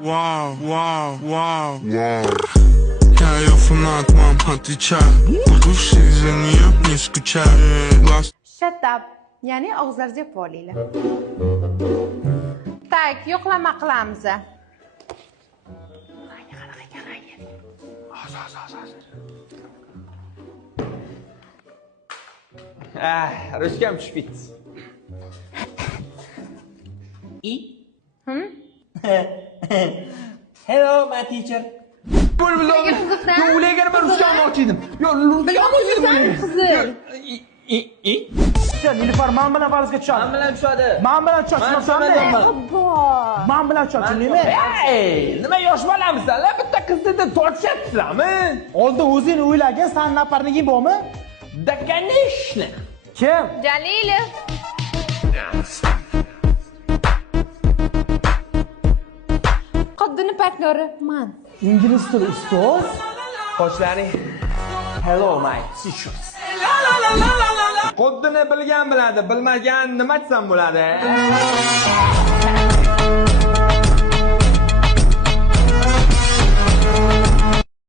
Wow, wow, wow, wow. Я фанат, мам, отвечай. Души за нее не скучай. Глаз. Shut up. Ya'ni og'izlarga jeb olinglar. Tak, yo'qlama qilamiz. Rushkam tushib ketdi. Hello, my teacher. Ulaygan men rushkam olmoqchi edim. Yo, rushkam olmoqchi edim. Nilufar men bilan farzga tushadi. Men bilan tushadi. Men bilan tushadi. Men bilan tushadi, tushundingmi? Hey, nima yosh bolamisan-la? Bitta qizni deb tortishyapsizlarmi? Oldin o'zing o'ylagin, san nafarliging bormi? Da конечно. Kim? Jalilov. Qoddini partneri man. Ingliz tili ustoz. Qoshlaring. Hello my teachers. Qoddini bilgan biladi, bilmagan nima desam bo'ladi?